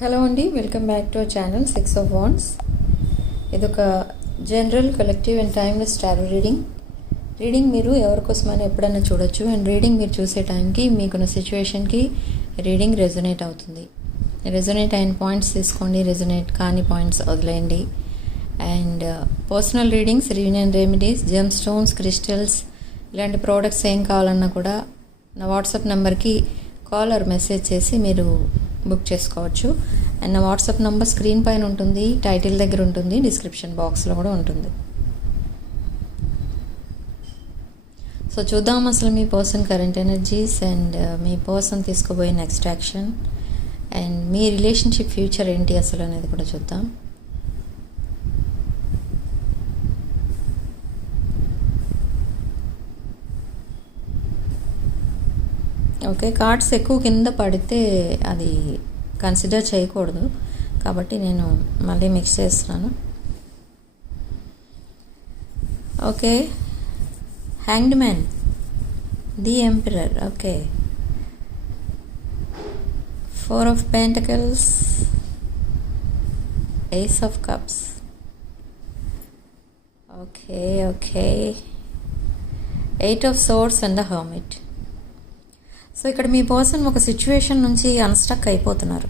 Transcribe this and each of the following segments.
Hello అండి welcome back to our channel six of wands ఇది ఒక general collective and timeless tarot reading reading మీరు ఎవరికోసమైనా ఎప్పుడైనా చూడొచ్చు. అండ్ రీడింగ్ మీరు చూసే టైంకి మీకున్న సిచ్యువేషన్కి రీడింగ్ రెజొనేట్ అవుతుంది. రెజొనేట్ అయిన పాయింట్స్ తీసుకోండి రెజొనేట్ కాని పాయింట్స్ వదిలేయండి. And personal readings reunion remedies gem stones crystals ఇలాంటి ప్రోడక్ట్స్ ఏం కావాలన్నా కూడా నా వాట్సాప్ నెంబర్కి కాల్ ఆర్ మెసేజ్ చేసి మీరు బుక్ చేసుకోవచ్చు. అండ్ నా వాట్సాప్ నెంబర్ స్క్రీన్ పైన ఉంటుంది. టైటిల్ దగ్గర ఉంటుంది. డిస్క్రిప్షన్ బాక్స్లో కూడా ఉంటుంది. సో చూద్దాం అసలు మీ person current energies and uh, మీ పర్సన్ తీసుకోబోయే నెక్స్ట్ యాక్షన్ అండ్ మీ రిలేషన్షిప్ ఫ్యూచర్ ఏంటి అసలు అనేది కూడా చూద్దాం. ఓకే కార్డ్స్ ఎక్కువ కింద పడితే అది కన్సిడర్ చేయకూడదు. కాబట్టి నేను మళ్ళీ మిక్స్ చేస్తున్నాను. Okay hanged man the emperor okay. Four of pentacles ace of cups okay okay. Eight of swords and the hermit so ఇక్కడ మీ పర్సన్ ఒక సిచ్యువేషన్ నుంచి అన్స్టక్ అయిపోతున్నారు.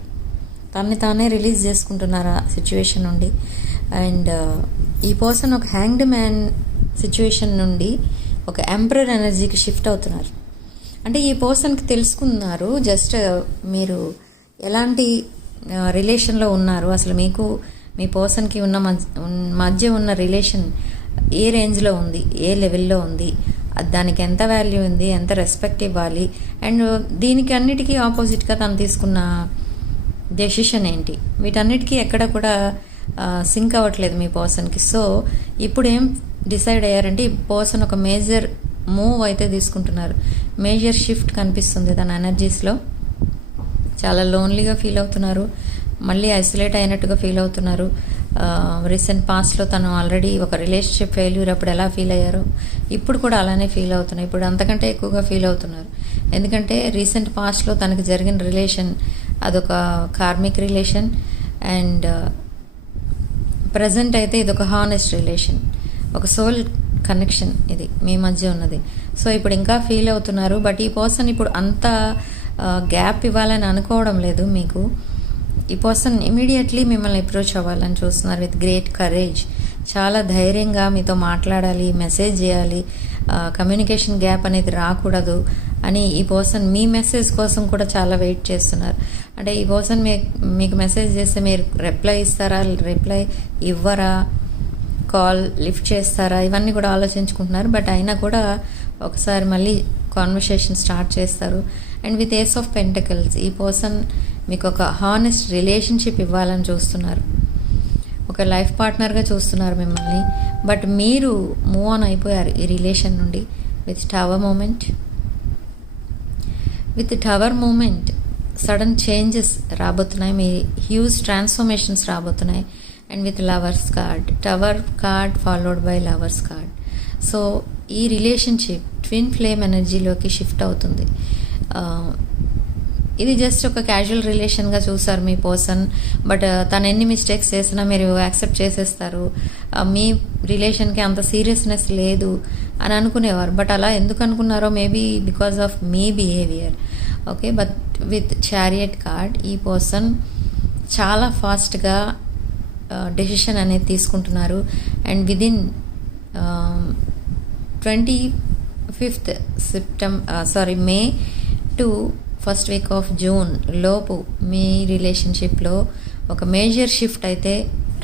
తన్ని తానే రిలీజ్ చేసుకుంటున్నారు ఆ సిచ్యువేషన్ నుండి. అండ్ ఈ పర్సన్ ఒక హ్యాంగ్డ్ మ్యాన్ సిచ్యువేషన్ నుండి ఒక ఎంప్రర్ ఎనర్జీకి షిఫ్ట్ అవుతున్నారు. అంటే ఈ పర్సన్కి తెలుసుకున్నారు జస్ట్ మీరు ఎలాంటి రిలేషన్లో ఉన్నారు అసలు మీకు మీ పర్సన్కి ఉన్న మధ్య ఉన్న రిలేషన్ ఏ రేంజ్లో ఉంది ఏ లెవెల్లో ఉంది దానికి ఎంత వాల్యూ ఉంది ఎంత రెస్పెక్ట్ ఇవ్వాలి అండ్ దీనికి అన్నిటికీ ఆపోజిట్గా తను తీసుకున్న డెసిషన్ ఏంటి? వీటన్నిటికీ ఎక్కడ కూడా సింక్ అవ్వట్లేదు మీ పర్సన్కి సో ఇప్పుడు ఏం డిసైడ్ అయ్యారంటే ఈ పర్సన్ ఒక మేజర్ మూవ్ అయితే తీసుకుంటున్నారు. మేజర్ షిఫ్ట్ కనిపిస్తుంది తన ఎనర్జీస్లో చాలా లోన్లీగా ఫీల్ అవుతున్నారు. మళ్ళీ ఐసోలేట్ అయినట్టుగా ఫీల్ అవుతున్నారు. రీసెంట్ పాస్ట్లో తను ఆల్రెడీ ఒక రిలేషన్షిప్ ఫెయిల్యూర్ అప్పుడు ఎలా ఫీల్ అయ్యారో ఇప్పుడు కూడా అలానే ఫీల్ అవుతున్నారు ఇప్పుడు అంతకంటే ఎక్కువగా ఫీల్ అవుతున్నారు. ఎందుకంటే రీసెంట్ పాస్ట్లో తనకు జరిగిన రిలేషన్ అదొక కార్మిక్ రిలేషన్ అండ్ ప్రజెంట్ అయితే ఇది ఒక హానెస్ట్ రిలేషన్ ఒక సోల్ కనెక్షన్ ఇది మీ మధ్య ఉన్నది. సో ఇప్పుడు ఇంకా ఫీల్ అవుతున్నారు. బట్ ఈ పర్సన్ ఇప్పుడు అంత గ్యాప్ ఇవ్వాలని అనుకోవడం లేదు మీకు. ఈ పర్సన్ ఇమీడియట్లీ మిమ్మల్ని అప్రోచ్ అవ్వాలని చూస్తున్నారు విత్ గ్రేట్ కరేజ్. చాలా ధైర్యంగా మీతో మాట్లాడాలి మెసేజ్ చేయాలి కమ్యూనికేషన్ గ్యాప్ అనేది రాకూడదు అని ఈ పర్సన్ మీ మెసేజ్ కోసం కూడా చాలా వెయిట్ చేస్తున్నారు. అంటే ఈ పర్సన్ మీ మీకు మెసేజ్ చేస్తే మీరు రిప్లై ఇస్తారా రిప్లై ఇవ్వరా కాల్ లిఫ్ట్ చేస్తారా ఇవన్నీ కూడా ఆలోచించుకుంటున్నారు. బట్ అయినా కూడా ఒకసారి మళ్ళీ కాన్వర్సేషన్ స్టార్ట్ చేస్తారు. And with ace of pentacles ఈ పర్సన్ మీకు ఒక హానెస్ట్ రిలేషన్షిప్ ఇవ్వాలని చూస్తున్నారు. ఒక లైఫ్ పార్ట్నర్గా చూస్తున్నారు మిమ్మల్ని. బట్ మీరు మూవ్ ఆన్ అయిపోయారు ఈ రిలేషన్ నుండి. With tower moment with tower moment sudden changes రాబోతున్నాయి. మీ హ్యూజ్ ట్రాన్స్ఫర్మేషన్స్ రాబోతున్నాయి. And with lovers card tower card followed by lovers card so ఈ రిలేషన్షిప్ ట్విన్ ఫ్లేమ్ ఎనర్జీలోకి షిఫ్ట్ అవుతుంది. Uh, ఇది జస్ట్ ఒక క్యాజువల్ రిలేషన్గా చూసారు మీ పర్సన్ బట్ uh, తను ఎన్ని మిస్టేక్స్ చేసినా మీరు యాక్సెప్ట్ చేసేస్తారు. Uh, మీ రిలేషన్కి అంత సీరియస్నెస్ లేదు అని అనుకునేవారు. బట్ అలా ఎందుకు అనుకున్నారో maybe because of me behaviour okay but with chariot card ఈ పర్సన్ చాలా ఫాస్ట్గా డెసిషన్ uh, అనేది తీసుకుంటున్నారు. And within twenty fifth September sorry May to first week of June లోపు మీ రిలేషన్షిప్లో ఒక మేజర్ షిఫ్ట్ అయితే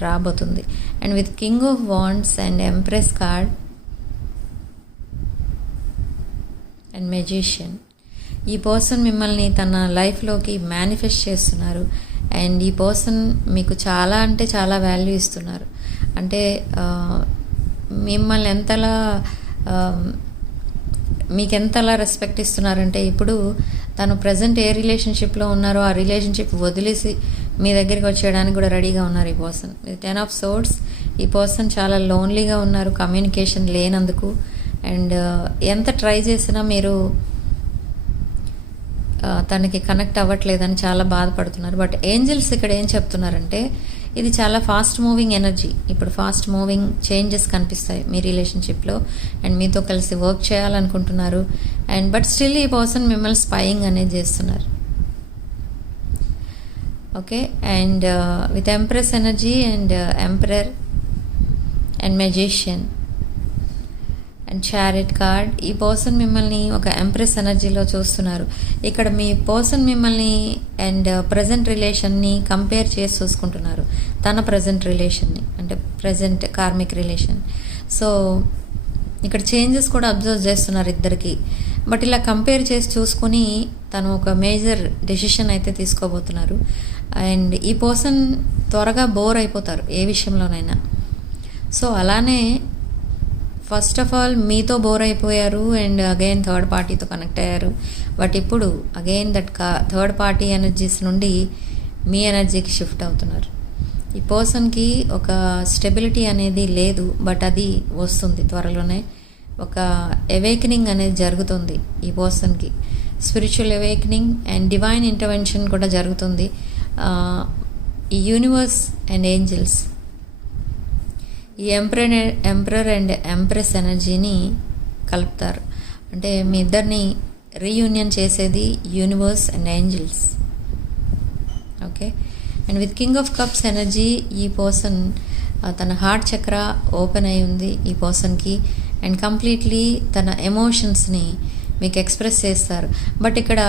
రాబోతుంది. And with king of wands and empress card and magician ఈ పర్సన్ మిమ్మల్ని తన లైఫ్లోకి మేనిఫెస్ట్ చేస్తున్నారు. అండ్ ఈ పర్సన్ మీకు చాలా అంటే చాలా వాల్యూ ఇస్తున్నారు. అంటే మిమ్మల్ని ఎంతలా మీకు ఎంతలా రెస్పెక్ట్ ఇస్తున్నారంటే ఇప్పుడు తను ప్రజెంట్ ఏ రిలేషన్షిప్లో ఉన్నారో ఆ రిలేషన్షిప్ వదిలేసి మీ దగ్గరికి వచ్చేయడానికి కూడా రెడీగా ఉన్నారు ఈ person with ten of swords ఈ పర్సన్ చాలా లోన్లీగా ఉన్నారు కమ్యూనికేషన్ లేనందుకు. అండ్ uh, ఎంత ట్రై చేసినా మీరు uh, తనకి కనెక్ట్ అవ్వట్లేదని చాలా బాధపడుతున్నారు. బట్ ఏంజల్స్ ఇక్కడ ఏం చెప్తున్నారంటే ఇది చాలా ఫాస్ట్ మూవింగ్ ఎనర్జీ ఇప్పుడు ఫాస్ట్ మూవింగ్ చేంజెస్ కనిపిస్తాయి మీ రిలేషన్షిప్లో అండ్ మీతో కలిసి వర్క్ చేయాలనుకుంటున్నారు. అండ్ బట్ స్టిల్ ఈ పర్సన్ మిమ్మల్ని స్పైయింగ్ అనేది చేస్తున్నారు. Okay and with empress energy and emperor and magician and chariot card. ఈ పర్సన్ మిమ్మల్ని ఒక ఎంప్రెస్ ఎనర్జీలో చూస్తున్నారు. ఇక్కడ మీ పర్సన్ మిమ్మల్ని అండ్ uh, ప్రజెంట్ రిలేషన్ని కంపేర్ చేసి చూసుకుంటున్నారు. తన ప్రజెంట్ రిలేషన్ని అంటే ప్రజెంట్ కార్మిక్ రిలేషన్. సో ఇక్కడ చేంజెస్ కూడా అబ్జర్వ్ చేస్తున్నారు ఇద్దరికి. బట్ ఇలా కంపేర్ చేసి చూసుకొని తను ఒక మేజర్ డెసిషన్ అయితే తీసుకోబోతున్నారు. అండ్ ఈ పర్సన్ త్వరగా బోర్ అయిపోతారు ఏ విషయంలోనైనా. సో అలానే ఫస్ట్ ఆఫ్ ఆల్ మీతో బోర్ అయిపోయారు అండ్ అగైన్ థర్డ్ పార్టీతో కనెక్ట్ అయ్యారు. బట్ ఇప్పుడు అగైన్ దట్ కా థర్డ్ పార్టీ ఎనర్జీస్ నుండి మీ ఎనర్జీకి షిఫ్ట్ అవుతున్నారు. ఈ పర్సన్కి ఒక స్టెబిలిటీ అనేది లేదు బట్ అది వస్తుంది త్వరలోనే. ఒక ఎవేకనింగ్ అనేది జరుగుతుంది ఈ పర్సన్కి spiritual awakening and divine intervention కూడా జరుగుతుంది. ఈ యూనివర్స్ అండ్ ఏంజల్స్ ఈ ఎంప్రర్ ఎంప్రర్ అండ్ ఎంప్రెస్ ఎనర్జీని కలుపుతారు. అంటే మీ ఇద్దరిని రీయూనియన్ చేసేది universe and angels. Okay? And with king of cups energy ఈ పర్సన్ తన హార్ట్ చక్ర ఓపెన్ అయి ఉంది ఈ పర్సన్కి. అండ్ కంప్లీట్లీ తన ఎమోషన్స్ని మీకు ఎక్స్ప్రెస్ చేస్తారు. బట్ ఇక్కడ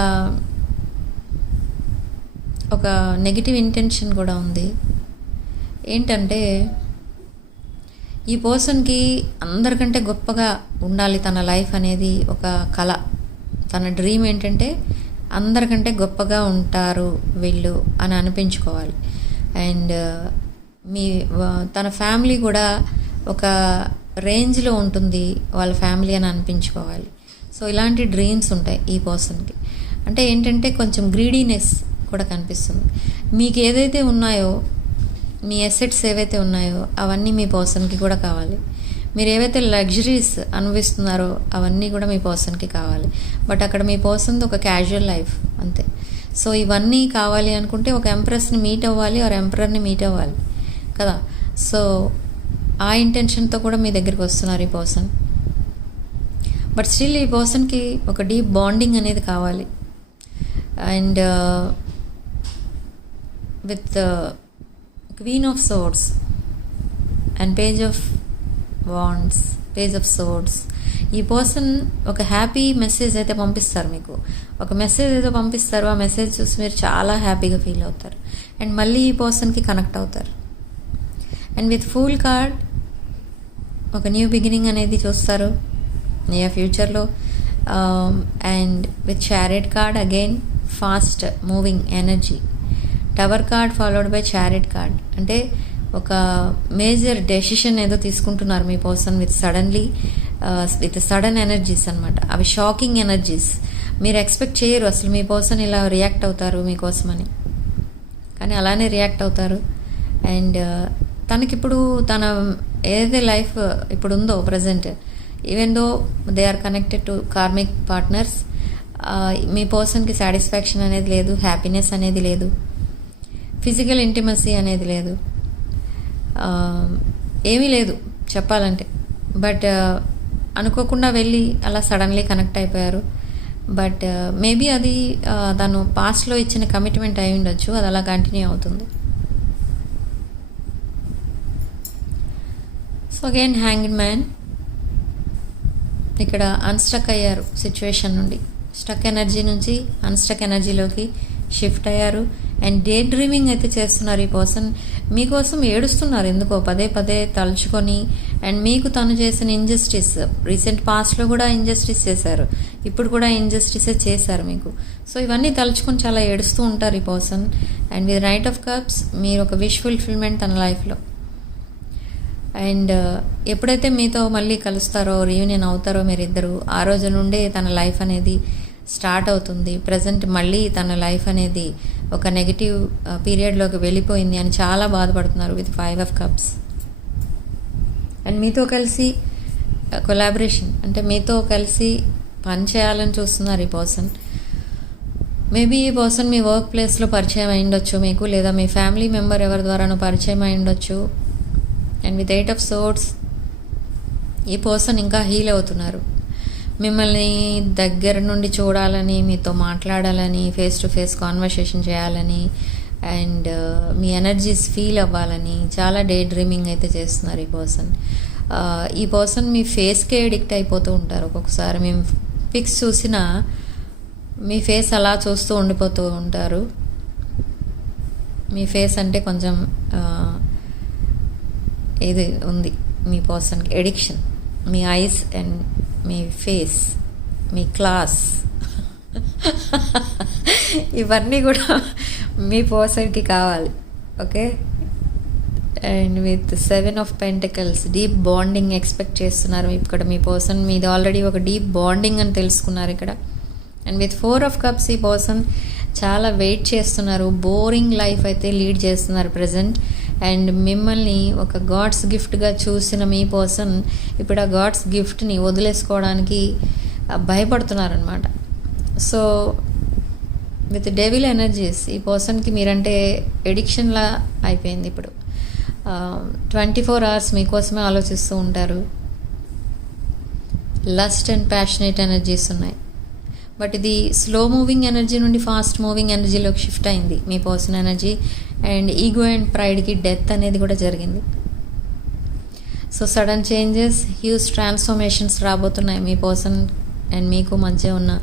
ఒక నెగిటివ్ ఇంటెన్షన్ కూడా ఉంది. ఏంటంటే ఈ పర్సన్కి అందరికంటే గొప్పగా ఉండాలి తన లైఫ్ అనేది ఒక కళ. తన డ్రీమ్ ఏంటంటే అందరికంటే గొప్పగా ఉంటారు వీళ్ళు అని అనిపించుకోవాలి. అండ్ మీ తన ఫ్యామిలీ కూడా ఒక రేంజ్లో ఉంటుంది వాళ్ళ ఫ్యామిలీ అని అనిపించుకోవాలి. సో ఇలాంటి డ్రీమ్స్ ఉంటాయి ఈ పర్సన్కి. అంటే ఏంటంటే కొంచెం గ్రీడీనెస్ కూడా కనిపిస్తుంది. మీకు ఏదైతే ఉన్నాయో మీ ఎసెట్స్ ఏవైతే ఉన్నాయో అవన్నీ మీ పర్సన్కి కూడా కావాలి. మీరు ఏవైతే లగ్జరీస్ అనుభవిస్తున్నారో అవన్నీ కూడా మీ పర్సన్కి కావాలి. బట్ అక్కడ మీ పర్సన్ది ఒక క్యాజువల్ లైఫ్ అంతే. సో ఇవన్నీ కావాలి అనుకుంటే ఒక ఎంప్రెస్ని మీట్ అవ్వాలి ఆర్ ఎంప్రర్ని మీట్ అవ్వాలి. కదా? సో ఆ ఇంటెన్షన్తో కూడా మీ దగ్గరికి వస్తున్నారు ఈ పర్సన్ బట్ స్టిల్ ఈ పర్సన్కి ఒక డీప్ బాండింగ్ అనేది కావాలి. And with uh, queen of swords and page of wands page of swords ఈ పర్సన్ ఒక హ్యాపీ మెసేజ్ అయితే పంపిస్తారు మీకు. ఒక మెసేజ్ ఏదో పంపిస్తారు ఆ మెసేజ్ చూసి మీరు చాలా హ్యాపీగా ఫీల్ అవుతారు. అండ్ మళ్ళీ ఈ పర్సన్కి కనెక్ట్ అవుతారు. అండ్ విత్ ఫుల్ కార్డ్ ఒక న్యూ బిగినింగ్ అనేది చూస్తారు. నియర్ ఫ్యూచర్లో and with shared card again fast moving energy tower card followed by chariot card. అంటే ఒక మేజర్ డెసిషన్ ఏదో తీసుకుంటున్నారు మీ person with suddenly with sudden energies అనమాట అవి షాకింగ్ ఎనర్జీస్. మీరు ఎక్స్పెక్ట్ చేయరు అసలు మీ పర్సన్ ఇలా రియాక్ట్ అవుతారు మీకోసమని. కానీ అలానే రియాక్ట్ అవుతారు. అండ్ తనకిప్పుడు తన ఏదైతే లైఫ్ ఇప్పుడు ఉందో present even though they are connected to karmic partners మీ పర్సన్కి సాటిస్ఫాక్షన్ అనేది లేదు హ్యాపీనెస్ అనేది లేదు. ఫిజికల్ ఇంటిమసీ అనేది లేదు. ఏమీ లేదు చెప్పాలంటే. బట్ అనుకోకుండా వెళ్ళి అలా సడన్లీ కనెక్ట్ అయిపోయారు. బట్ మేబీ అది తను పాస్ట్లో ఇచ్చిన కమిట్మెంట్ అయి ఉండొచ్చు. అది అలా కంటిన్యూ అవుతుంది. So again hanged man. ఇక్కడ అన్స్టక్ అయ్యారు సిచ్యువేషన్ నుండి. స్టక్ ఎనర్జీ నుంచి అన్స్టక్ ఎనర్జీలోకి షిఫ్ట్ అయ్యారు. అండ్ డే డ్రీమింగ్ అయితే చేస్తున్నారు ఈ పర్సన్ మీకోసం ఏడుస్తున్నారు ఎందుకో? పదే పదే తలుచుకొని. అండ్ మీకు తను చేసిన ఇంజస్టిస్ రీసెంట్ పాస్ట్లో కూడా ఇంజస్టిస్ చేశారు. ఇప్పుడు కూడా ఇంజస్టిసే చేశారు మీకు. సో ఇవన్నీ తలుచుకొని చాలా ఏడుస్తూ ఉంటారు ఈ person and with right of cups మీరు ఒక విష్ ఫుల్ఫిల్మెంట్ తన లైఫ్లో అండ్ uh, ఎప్పుడైతే మీతో మళ్ళీ కలుస్తారో రీయూనియన్ అవుతారో మీరిద్దరు ఆ రోజు నుండే తన లైఫ్ అనేది స్టార్ట్ అవుతుంది. ప్రజెంట్ మళ్ళీ తన లైఫ్ అనేది ఒక నెగిటివ్ పీరియడ్లోకి వెళ్ళిపోయింది అని చాలా బాధపడుతున్నారు with five of cups and మీతో కలిసి కొలాబరేషన్ అంటే మీతో కలిసి పని చేయాలని చూస్తున్నారు ఈ పర్సన్ మేబీ ఈ పర్సన్ మీ వర్క్ ప్లేస్లో పరిచయం అయి ఉండొచ్చు మీకు లేదా మీ ఫ్యామిలీ మెంబర్ ఎవరి ద్వారానో పరిచయం అయి ఉండొచ్చు. And with eight of swords ఈ పర్సన్ ఇంకా హీల్ అవుతున్నారు. మిమ్మల్ని దగ్గర నుండి చూడాలని మీతో మాట్లాడాలని ఫేస్ టు ఫేస్ కాన్వర్సేషన్ చేయాలని అండ్ uh, మీ ఎనర్జీస్ ఫీల్ అవ్వాలని చాలా డే డ్రీమింగ్ అయితే చేస్తున్నారు ఈ పర్సన్ uh, ఈ పర్సన్ మీ ఫేస్కే ఎడిక్ట్ అయిపోతూ ఉంటారు. ఒక్కొక్కసారి మేము పిక్స్ చూసినా మీ ఫేస్ అలా చూస్తూ ఉండిపోతూ ఉంటారు. మీ ఫేస్ అంటే కొంచెం uh, ఇది ఉంది మీ పర్సన్కి ఎడిక్షన్ మీ ఐస్ అండ్ మీ ఫేస్ మీ క్లాస్. ఇవన్నీ కూడా మీ పర్సన్కి కావాలి okay? And with seven of pentacles deep bonding expect చేస్తున్నారు ఇక్కడ మీ పర్సన్ మీది. ఆల్రెడీ ఒక డీప్ బాండింగ్ అని తెలుసుకున్నారు ఇక్కడ. And with four of cups ఈ పర్సన్ చాలా వెయిట్ చేస్తున్నారు బోరింగ్ లైఫ్ అయితే లీడ్ చేస్తున్నారు ప్రజెంట్. అండ్ మిమ్మల్ని ఒక గాడ్స్ గిఫ్ట్గా చూసిన మీ పర్సన్ ఇప్పుడు ఆ గాడ్స్ గిఫ్ట్ని వదిలేసుకోవడానికి భయపడుతున్నారనమాట సో విత్ డెవిల్ ఎనర్జీస్ ఈ పర్సన్కి మీరంటే ఎడిక్షన్లా అయిపోయింది ఇప్పుడు. ట్వంటీ ఫోర్ అవర్స్ మీకోసమే ఆలోచిస్తూ ఉంటారు. లస్ట్ అండ్ ప్యాషనేట్ ఎనర్జీస్ ఉన్నాయి. బట్ ఇది స్లో మూవింగ్ ఎనర్జీ నుండి ఫాస్ట్ మూవింగ్ ఎనర్జీలోకి షిఫ్ట్ అయింది మీ person energy and ego and ప్రైడ్కి death అనేది కూడా జరిగింది. So sudden changes huge transformations రాబోతున్నాయి మీ పర్సన్ అండ్ మీకు మధ్య ఉన్న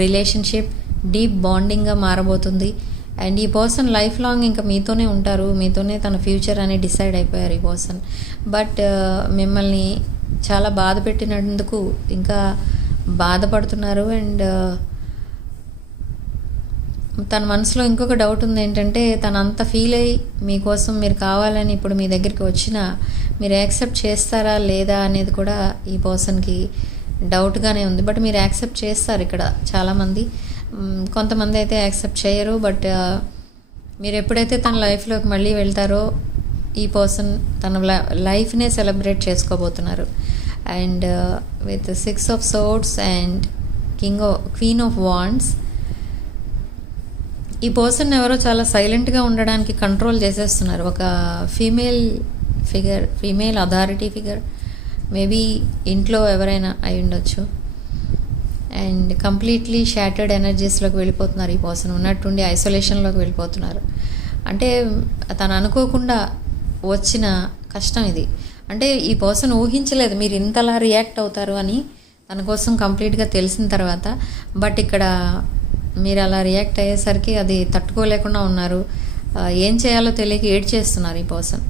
రిలేషన్షిప్ డీప్ బాండింగ్గా మారబోతుంది. అండ్ ఈ పర్సన్ లైఫ్ లాంగ్ ఇంకా మీతోనే ఉంటారు మీతోనే తన ఫ్యూచర్ అని డిసైడ్ అయిపోయారు ఈ పర్సన్ బట్ uh, మిమ్మల్ని చాలా బాధ పెట్టినందుకు ఇంకా బాధపడుతున్నారు అండ్ uh, తన మనసులో ఇంకొక డౌట్ ఉంది ఏంటంటే తను అంత ఫీల్ అయ్యి మీకోసం మీరు కావాలని ఇప్పుడు మీ దగ్గరికి వచ్చిన మీరు యాక్సెప్ట్ చేస్తారా లేదా అనేది కూడా ఈ పర్సన్కి డౌట్గానే ఉంది. బట్ మీరు యాక్సెప్ట్ చేస్తారు ఇక్కడ చాలామంది. కొంతమంది అయితే యాక్సెప్ట్ చేయరు. బట్ uh, మీరు ఎప్పుడైతే తన లైఫ్లోకి మళ్ళీ వెళ్తారో ఈ పర్సన్ తన లైఫ్నే సెలబ్రేట్ చేసుకోబోతున్నారు. And with six of swords and king queen of wands ఈ పర్సన్ ఎవరో చాలా సైలెంట్గా ఉండడానికి కంట్రోల్ చేసేస్తున్నారు. ఒక female figure female authority figure maybe ఇంట్లో ఎవరైనా అయి ఉండొచ్చు. అండ్ కంప్లీట్లీ షాటర్డ్ ఎనర్జీస్లోకి వెళ్ళిపోతున్నారు ఈ పర్సన్ ఉన్నట్టుండి ఐసోలేషన్లోకి వెళ్ళిపోతున్నారు. అంటే తను అనుకోకుండా వచ్చిన కష్టం ఇది. అంటే ఈ పర్సన్ ఊహించలేదు మీరు ఇంతలా రియాక్ట్ అవుతారు అని తన కోసం కంప్లీట్గా తెలిసిన తర్వాత బట్ ఇక్కడ మీరు అలా రియాక్ట్ అయ్యేసరికి అది తట్టుకోలేకుండా ఉన్నారు. ఏం చేయాలో తెలియక ఏడ్ చేస్తున్నారు ఈ పర్సన్.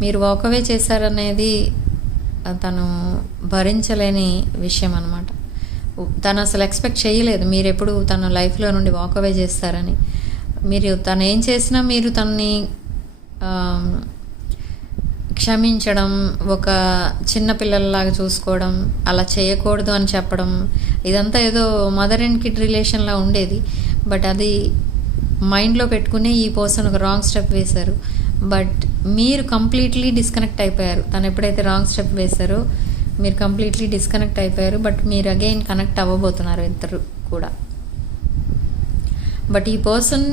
మీరు వాకవే చేశారనేది తను భరించలేని విషయం అనమాట తను అసలు ఎక్స్పెక్ట్ చేయలేదు మీరు ఎప్పుడు తన లైఫ్లో నుండి వాకవే చేస్తారని. మీరు తను ఏం చేసినా మీరు తనని క్షమించడం ఒక చిన్న పిల్లల్లాగా చూసుకోవడం అలా చేయకూడదు అని చెప్పడం ఇదంతా ఏదో మదర్ అండ్ కిడ్ రిలేషన్లా ఉండేది. బట్ అది మైండ్లో పెట్టుకునే ఈ పర్సన్ ఒక రాంగ్ స్టెప్ వేశారు. బట్ మీరు కంప్లీట్లీ డిస్కనెక్ట్ అయిపోయారు. తను ఎప్పుడైతే రాంగ్ స్టెప్ వేశారో మీరు కంప్లీట్లీ డిస్కనెక్ట్ అయిపోయారు. బట్ మీరు అగైన్ కనెక్ట్ అవ్వబోతున్నారు ఇద్దరు కూడా. బట్ ఈ పర్సన్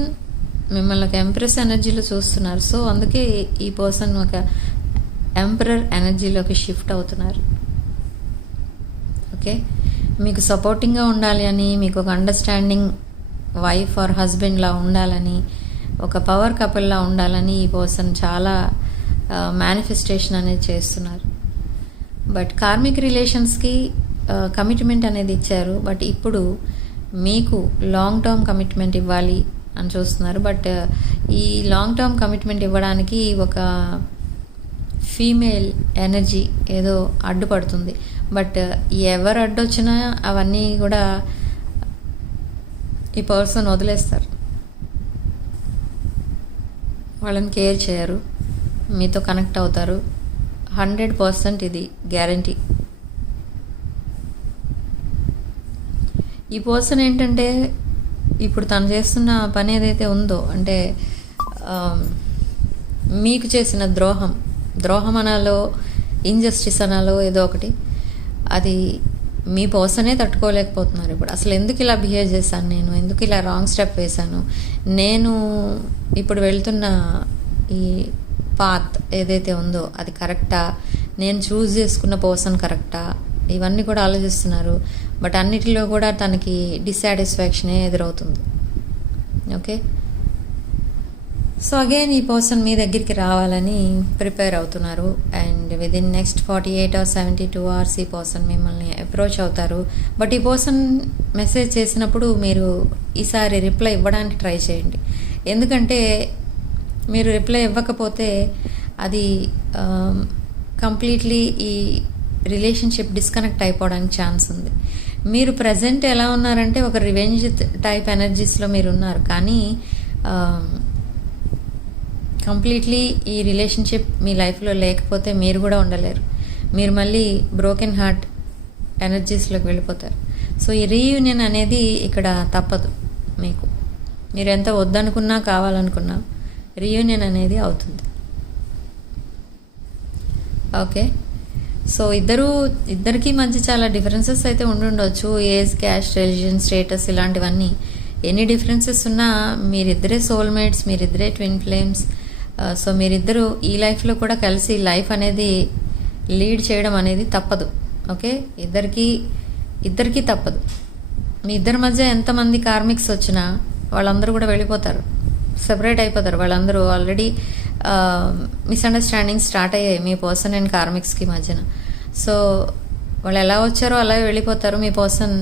మిమ్మల్ని ఒక ఎంప్రెస్ ఎనర్జీలో చూస్తున్నారు. సో అందుకే ఈ పర్సన్ ఒక ఎంపరర్ ఎనర్జీలోకి షిఫ్ట్ అవుతున్నారు. ఓకే మీకు సపోర్టింగ్గా ఉండాలి అని మీకు ఒక అండర్స్టాండింగ్ వైఫ్ ఆర్ హస్బెండ్లా ఉండాలని ఒక పవర్ కపుల్లా ఉండాలని ఈ పర్సన్ చాలా మేనిఫెస్టేషన్ అనేది చేస్తున్నారు. బట్ కార్మిక్ రిలేషన్స్కి కమిట్మెంట్ అనేది ఇచ్చారు. బట్ ఇప్పుడు మీకు లాంగ్ టర్మ్ కమిట్మెంట్ ఇవ్వాలి అని చూస్తున్నారు. బట్ ఈ లాంగ్ టర్మ్ కమిట్మెంట్ ఇవ్వడానికి ఒక ఫీమేల్ ఎనర్జీ ఏదో అడ్డుపడుతుంది. బట్ ఎవరు అడ్డొచ్చినా అవన్నీ కూడా ఈ పర్సన్ వదిలేస్తారు. వాళ్ళని కేర్ చేయరు. మీతో కనెక్ట్ అవుతారు. హండ్రెడ్ పర్సెంట్ ఇది గ్యారంటీ. ఈ పర్సన్ ఏంటంటే ఇప్పుడు తను చేస్తున్న పని ఏదైతే ఉందో అంటే మీకు చేసిన ద్రోహం ద్రోహం అనాలో ఇంజస్టిస్ అనాలో ఏదో ఒకటి. అది మీ పర్సనే తట్టుకోలేకపోతున్నారు ఇప్పుడు. అసలు ఎందుకు ఇలా బిహేవ్ చేశాను నేను? ఎందుకు ఇలా రాంగ్ స్టెప్ వేశాను? నేను ఇప్పుడు వెళ్తున్న ఈ పాత్ ఏదైతే ఉందో అది కరెక్టా నేను చూస్ చేసుకున్న పర్సన్ కరెక్టా ఇవన్నీ కూడా ఆలోచిస్తున్నారు. బట్ అన్నిటిలో కూడా తనకి డిసాటిస్ఫాక్షనే ఎదురవుతుంది. ఓకే సో అగైన్ ఈ పర్సన్ మీ దగ్గరికి రావాలని ప్రిపేర్ అవుతున్నారు. And with in next forty eight or seventy two hours ఈ పర్సన్ మిమ్మల్ని అప్రోచ్ అవుతారు. బట్ ఈ పర్సన్ మెసేజ్ చేసినప్పుడు మీరు ఈసారి రిప్లై ఇవ్వడానికి ట్రై చేయండి. ఎందుకంటే మీరు రిప్లై ఇవ్వకపోతే అది um, కంప్లీట్లీ ఈ రిలేషన్షిప్ డిస్కనెక్ట్ అయిపోవడానికి ఛాన్స్ ఉంది. మీరు ప్రజెంట్ ఎలా ఉన్నారంటే ఒక రివెంజ్ టైప్ ఎనర్జీస్లో మీరు ఉన్నారు. కానీ um, కంప్లీట్లీ ఈ రిలేషన్షిప్ మీ లైఫ్లో లేకపోతే మీరు కూడా ఉండలేరు. మీరు మళ్ళీ బ్రోకెన్ హార్ట్ ఎనర్జీస్లోకి వెళ్ళిపోతారు. సో ఈ రీయూనియన్ అనేది ఇక్కడ తప్పదు మీకు. మీరు ఎంత వద్దనుకున్నా కావాలనుకున్నా రీయూనియన్ అనేది అవుతుంది. ఓకే? సో ఇద్దరు ఇద్దరికి మధ్య చాలా డిఫరెన్సెస్ అయితే ఉండుండొచ్చు. ఏజ్ క్యాష్ రిలీజన్ స్టేటస్ ఇలాంటివన్నీ. ఎన్ని డిఫరెన్సెస్ ఉన్నా మీరిద్దరే సోల్మేట్స్ మీరిద్దరే ట్విన్ ఫ్లేమ్స్. సో మీరిద్దరూ ఈ లైఫ్లో కూడా కలిసి లైఫ్ అనేది లీడ్ చేయడం అనేది తప్పదు ఓకే? ఇద్దరికి ఇద్దరికీ తప్పదు. మీ ఇద్దరి మధ్య ఎంతమంది కార్మిక్స్ వచ్చినా వాళ్ళందరూ కూడా వెళ్ళిపోతారు సెపరేట్ అయిపోతారు. వాళ్ళందరూ ఆల్రెడీ మిస్అండర్స్టాండింగ్ స్టార్ట్ అయ్యాయి మీ పర్సన్ అండ్ కార్మిక్స్కి మధ్యన. సో వాళ్ళు ఎలా వచ్చారో అలాగే వెళ్ళిపోతారు మీ పర్సన్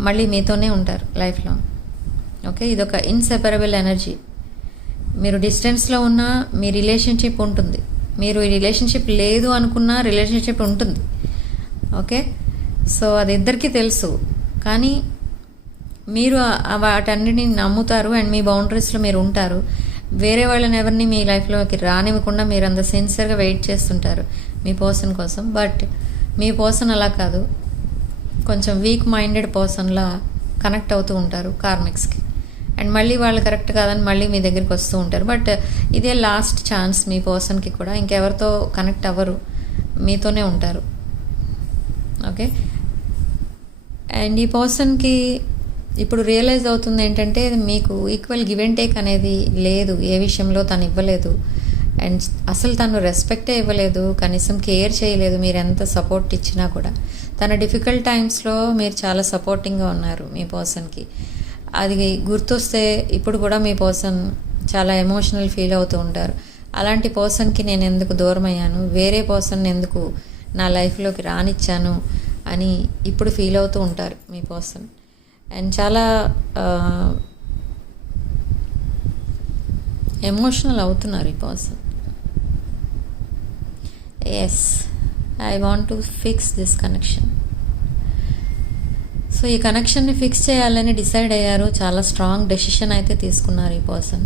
మళ్ళీ మీతోనే ఉంటారు లైఫ్లో ఓకే? ఇదొక ఇన్సెపరబుల్ ఎనర్జీ. మీరు డిస్టెన్స్లో ఉన్న మీ రిలేషన్షిప్ ఉంటుంది. మీరు ఈ రిలేషన్షిప్ లేదు అనుకున్న రిలేషన్షిప్ ఉంటుంది. ఓకే సో అది ఇద్దరికీ తెలుసు. కానీ మీరు వాటన్నిటిని నమ్ముతారు అండ్ మీ బౌండరీస్లో మీరు ఉంటారు. వేరే వాళ్ళని ఎవరిని మీ లైఫ్లోకి రానివ్వకుండా మీరు అంత సిన్సియర్గా వెయిట్ చేస్తుంటారు మీ పర్సన్ కోసం. బట్ మీ పర్సన్ అలా కాదు. కొంచెం వీక్ మైండెడ్ పర్సన్లా కనెక్ట్ అవుతూ ఉంటారు కార్మిక్స్కి. అండ్ మళ్ళీ వాళ్ళు కరెక్ట్ కాదని మళ్ళీ మీ దగ్గరికి వస్తూ ఉంటారు. బట్ ఇదే లాస్ట్ ఛాన్స్ మీ పర్సన్కి కూడా. ఇంకెవరితో కనెక్ట్ అవ్వరు. మీతోనే ఉంటారు. ఓకే అండ్ ఈ పర్సన్కి ఇప్పుడు రియలైజ్ అవుతుంది ఏంటంటే మీకు ఈక్వల్ గివ్ అండ్ టేక్ అనేది లేదు. ఏ విషయంలో తను ఇవ్వలేదు. అండ్ అసలు తను రెస్పెక్టే ఇవ్వలేదు. కనీసం కేర్ చేయలేదు. మీరు ఎంత సపోర్ట్ ఇచ్చినా కూడా. తన డిఫికల్ట్ టైమ్స్లో మీరు చాలా సపోర్టింగ్గా ఉన్నారు మీ పర్సన్కి అది గుర్తొస్తే ఇప్పుడు కూడా మీ పర్సన్ చాలా ఎమోషనల్ ఫీల్ అవుతూ ఉంటారు. అలాంటి పర్సన్కి నేను ఎందుకు దూరం అయ్యాను వేరే పర్సన్ ఎందుకు నా లైఫ్లోకి రానిచ్చాను? అని ఇప్పుడు ఫీల్ అవుతూ ఉంటారు మీ పర్సన్ అండ్ చాలా ఎమోషనల్ అవుతున్నారు ఈ person yes I want to fix this connection so ఈ కనెక్షన్ని ఫిక్స్ చేయాలని డిసైడ్ అయ్యారు. చాలా స్ట్రాంగ్ డెసిషన్ అయితే తీసుకున్నారు ఈ పర్సన్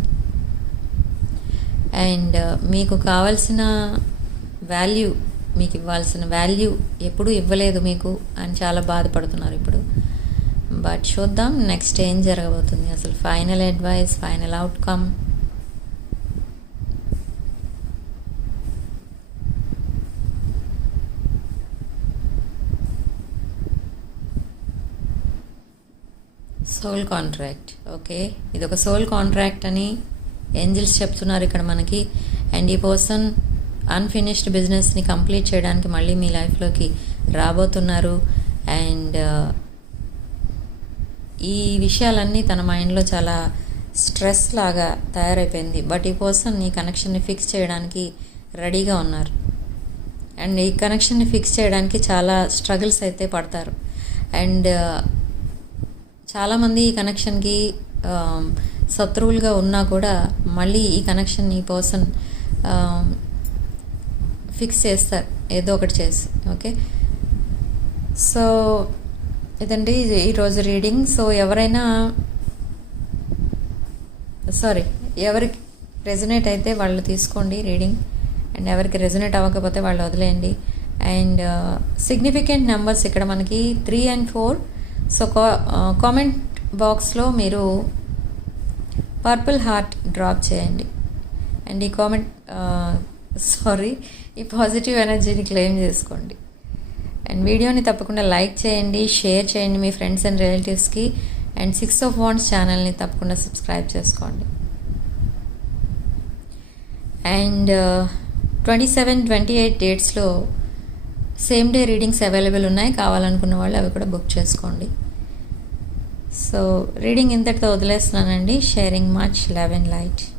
అండ్ uh, మీకు కావాల్సిన వాల్యూ మీకు ఇవ్వాల్సిన వాల్యూ ఎప్పుడు ఇవ్వలేదు మీకు అని చాలా బాధపడుతున్నారు ఇప్పుడు. బట్ చూద్దాం నెక్స్ట్ ఏం జరగబోతుంది? అసలు final advice final outcome soul contract okay ఇది ఒక సోల్ కాంట్రాక్ట్ అని ఏంజిల్స్ చెప్తున్నారు ఇక్కడ మనకి. అండ్ ఈ పర్సన్ అన్ఫినిష్డ్ బిజినెస్ని కంప్లీట్ చేయడానికి మళ్ళీ మీ లైఫ్లోకి రాబోతున్నారు. అండ్ uh, ఈ విషయాలన్నీ తన మైండ్లో చాలా స్ట్రెస్ లాగా తయారైపోయింది. బట్ ఈ పర్సన్ ఈ కనెక్షన్ని ఫిక్స్ చేయడానికి రెడీగా ఉన్నారు. అండ్ ఈ కనెక్షన్ని ఫిక్స్ చేయడానికి చాలా స్ట్రగుల్స్ అయితే పడతారు. అండ్ చాలామంది ఈ కనెక్షన్కి శత్రువులుగా ఉన్నా కూడా మళ్ళీ ఈ కనెక్షన్ ఈ పర్సన్ ఫిక్స్ చేస్తారు. ఏదో ఒకటి చేసి. ఓకే? సో ఇదండి ఈరోజు రీడింగ్. సో ఎవరైనా సారీ ఎవరికి రెజనేట్ అయితే వాళ్ళు తీసుకోండి రీడింగ్. అండ్ ఎవరికి రెజనేట్ అవ్వకపోతే వాళ్ళు వదిలేయండి. అండ్ సిగ్నిఫికెంట్ నెంబర్స్ ఇక్కడ మనకి three and four. So comment బాక్స్లో మీరు పర్పుల్ హార్ట్ డ్రాప్ చేయండి అండ్ ఈ కామెంట్ సారీ ఈ పాజిటివ్ ఎనర్జీని క్లెయిమ్ చేసుకోండి అండ్ వీడియోని తప్పకుండా లైక్ చేయండి షేర్ చేయండి మీ ఫ్రెండ్స్ అండ్ రిలేటివ్స్కి అండ్ సిక్స్ ఆఫ్ వాన్స్ ఛానల్ని తప్పకుండా సబ్స్క్రైబ్ చేసుకోండి and twenty seven twenty eight డేట్స్లో same day readings available ఉన్నాయి. కావాలనుకున్న వాళ్ళు అవి కూడా బుక్ చేసుకోండి. సో రీడింగ్ ఇంతటితో వదిలేస్తున్నానండి. Sharing much eleven light